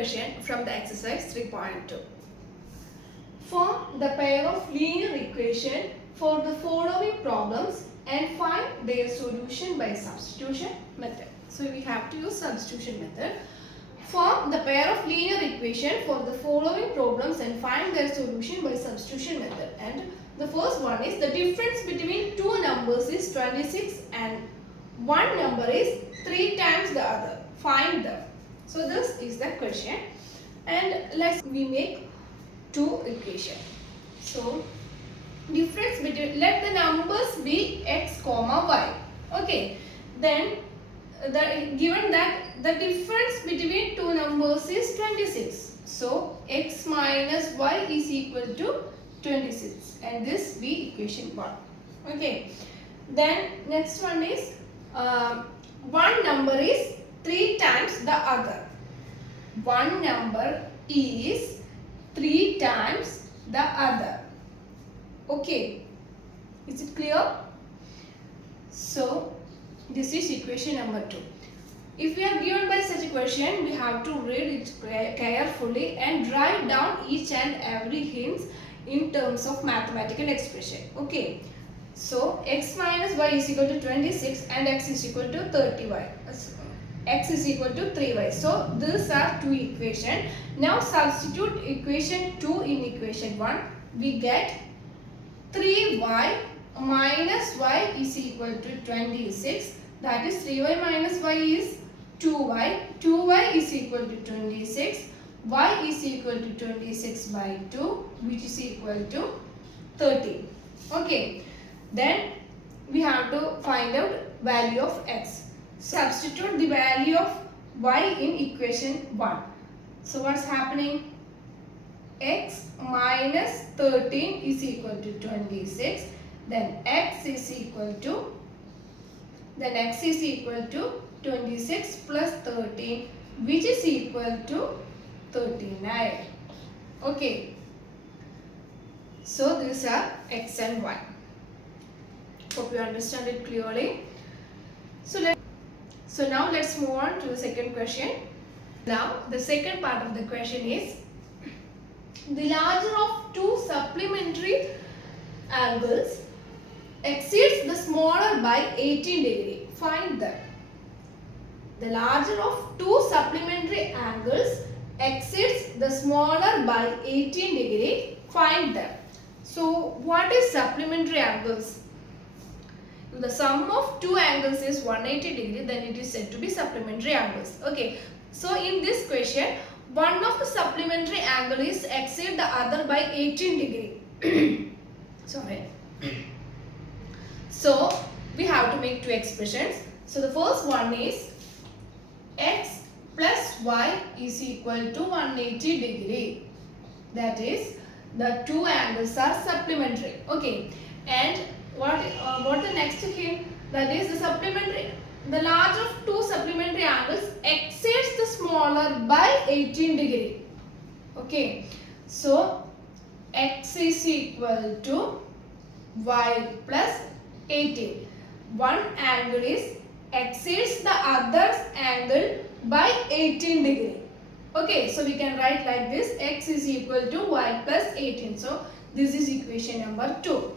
question from the exercise 3.2. Form the pair of linear equation for the following problems and find their solution by substitution method. So we have to use substitution method. Form the pair of linear equation for the following problems and find their solution by substitution method. And the first one is the difference between two numbers is 26 and one number is 3 times the other. Find them. So this is the question, and we make two equation. So difference between, let the numbers be x comma y. Okay, then given that the difference between two numbers is 26, so x minus y is equal to 26, and this be equation 1. Okay, then next one is one number is 3 times the other. One number is 3 times the other. Okay, is it clear? So this is equation number 2. If we are given by such a question, we have to read it carefully and write down each and every hint in terms of mathematical expression. Okay, so x minus y is equal to 26 and x is equal to 30y. X is equal to 3y. So these are two equations. Now substitute equation 2 in equation 1. We get 3y minus y is equal to 26. That is 3y minus y is 2y. 2y is equal to 26. Y is equal to 26 by 2, which is equal to 30. Okay. Then we have to find out value of x. Substitute the value of y in equation 1. So what's happening? X minus 13 is equal to 26. Then x is equal to 26 plus 13, which is equal to 39. Okay. So these are x and y. Hope you understand it clearly. So now let's move on to the second question. Now the second part of the question is the larger of two supplementary angles exceeds the smaller by 18 degree. Find them. The larger of two supplementary angles exceeds the smaller by 18 degree. Find them. So what is supplementary angles? If the sum of two angles is 180 degree, then it is said to be supplementary angles. Okay. So in this question, one of the supplementary angle is exceed the other by 18 degree. Sorry. So we have to make two expressions. So the first one is x plus y is equal to 180 degree. That is, the two angles are supplementary. Okay. And what the next hint? That is the larger of two supplementary angles exceeds the smaller by 18 degree. Okay. So x is equal to y plus 18. One angle is exceeds the other angle by 18 degree. Okay. So we can write like this: x is equal to y plus 18. So this is equation number 2.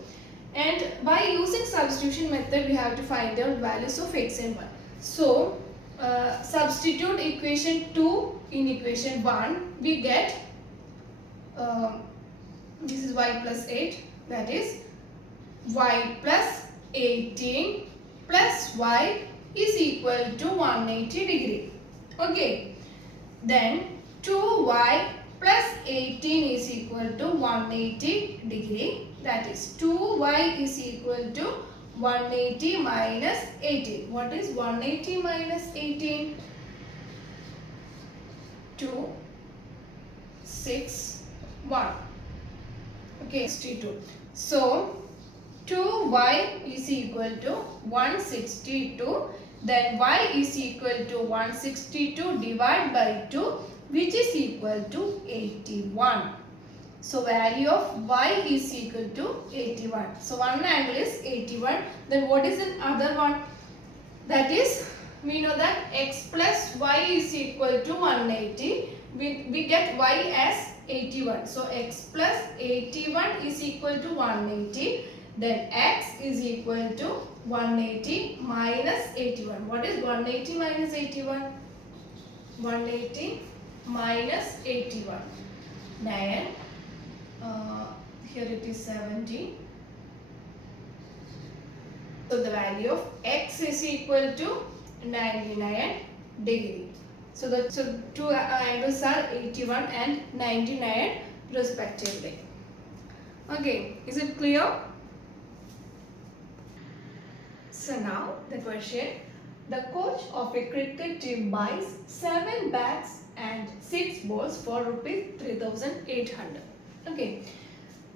And by using substitution method, we have to find out values of x and y. So substitute equation 2 in equation 1. We get this is y plus 8. That is y plus 18 plus y is equal to 180 degree. Okay. Then 2y plus 18 is equal to 180 degree. That is 2y is equal to 180 minus 18. What is 180 minus 18? 2, 6, 1. Okay, 62. So 2y is equal to 162. Then y is equal to 162 divided by 2, which is equal to 81. So value of y is equal to 81. So one angle is 81. Then what is the other one? That is, we know that x plus y is equal to 180. we get y as 81. So x plus 81 is equal to 180. Then x is equal to 180 minus 81. What is 180 minus 81? 180 minus 81. 9. Here it is 70. So the value of x is equal to 99 degree. So the two angles are 81 and 99 respectively. Okay, is it clear? So now the question. The coach of a cricket team buys 7 bats and 6 balls for rupees 3,800. Okay.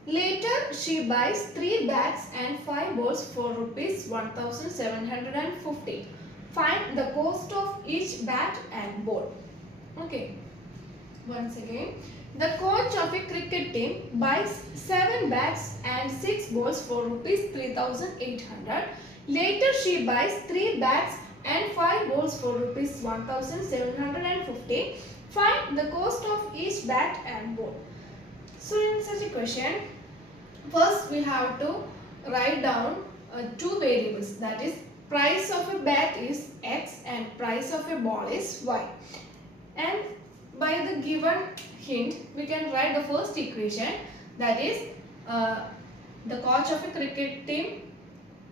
Later she buys 3 bats and 5 balls for rupees 1,750. Find the cost of each bat and ball. Okay. Once again. The coach of a cricket team buys 7 bats and 6 balls for rupees 3,800. Later she buys 3 bats and 5 balls for rupees 1,750. Find the cost of each bat and ball. So in such a question, first we have to write down two variables, that is price of a bat is x and price of a ball is y. And by the given hint we can write the first equation, that is the coach of a cricket team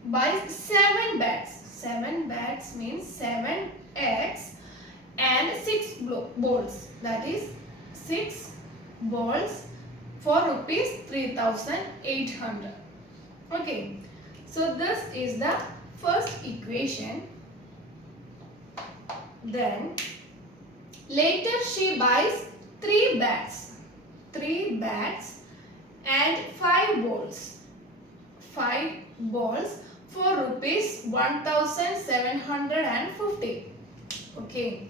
buys 7 bats. 7 bats means 7x and 6 balls, that is 6 balls for rupees 3,800. Okay, so this is the first equation. Then later she buys 3 bats and 5 balls for rupees 1,750. Okay,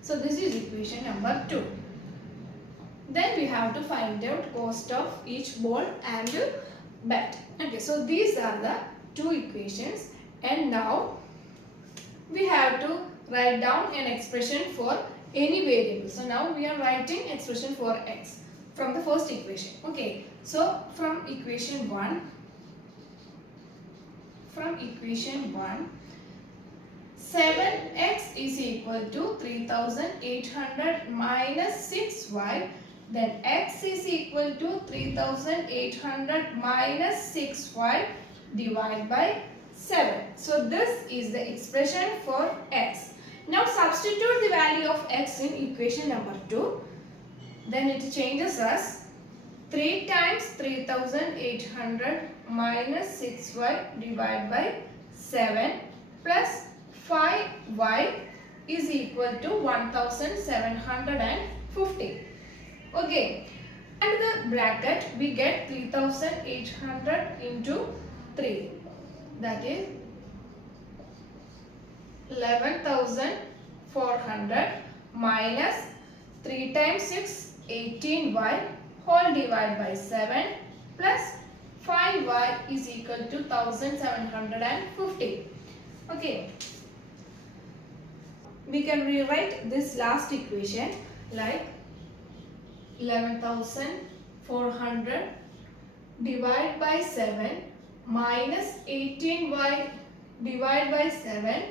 so this is equation number 2. Then we have to find out cost of each ball and bat. Okay, so these are the two equations, and now we have to write down an expression for any variable. So now we are writing expression for x from the first equation. Okay, so from equation 1, 7x is equal to 3,800 minus 6y. Then x is equal to 3,800 minus 6y divided by 7. So this is the expression for x. Now substitute the value of x in equation number 2. Then it changes as 3 times 3,800 minus 6y divided by 7 plus 5y is equal to 1,750. Okay, and the bracket we get 3,800 into 3, that is 11,400 minus 3 times 6 18y whole divided by 7 plus 5y is equal to 1,750. Okay, we can rewrite this last equation like 11,400 divided by 7 minus 18y divided by 7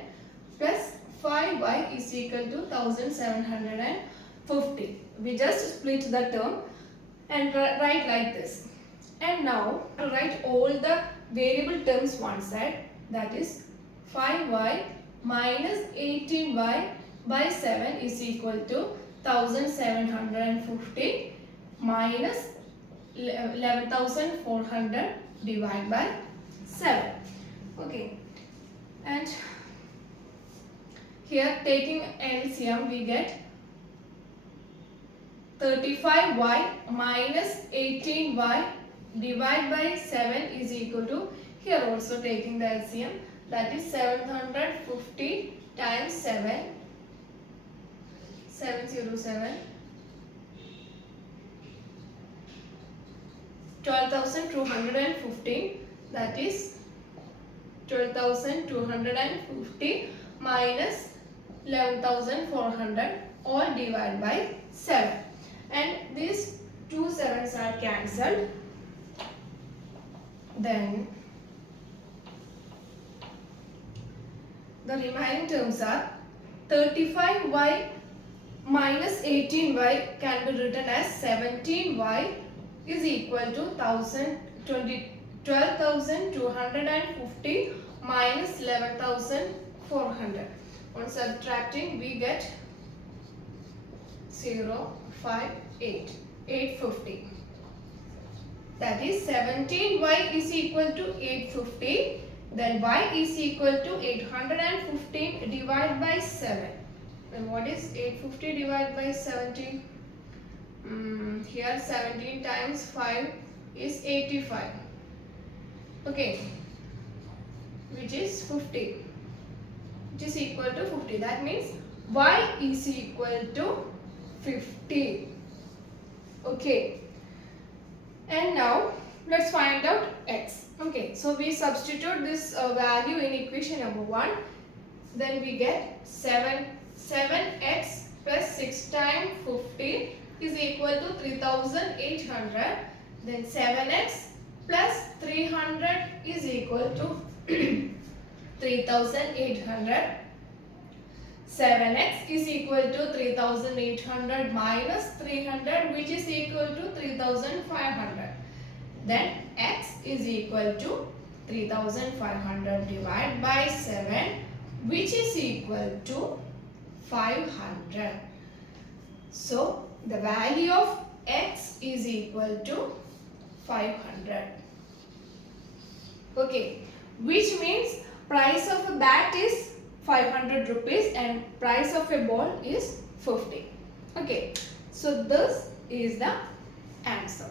plus 5y is equal to 1,750. We just split the term and write like this. And now to write all the variable terms one side, that is 5y minus 18y by 7 is equal to 1,750 minus 11,400 divided by 7. Okay, and here taking LCM we get 35y minus 18y divided by 7 is equal to, here also taking the LCM, that is 750 times 7, 707, 12,215, that is 12,250 minus 11,400 all divided by 7. and these two sevens are cancelled. Then the remaining terms are 35y minus 18y can be written as 17y is equal to 12,250 minus 11,400. On subtracting, we get 0, 5, 8, 850. That is 17y is equal to 850. Then y is equal to 815 divided by 7. Then what is 850 divided by 17? Here 17 times 5 is 85. Okay, which is 50, which is equal to 50. That means y is equal to 50. Okay, and now let's find out x. Okay, so we substitute this value in equation number 1. Then we get 7x plus 6 times 50 is equal to 3,800. Then 7x plus 300 is equal to 3,800. 7x is equal to 3,800 minus 300, which is equal to 3,500. Then x is equal to 3,500 divided by 7, which is equal to 500. So the value of x is equal to 500. Okay, which means price of a bat is 500 rupees and price of a ball is 50. Okay, so this is the answer.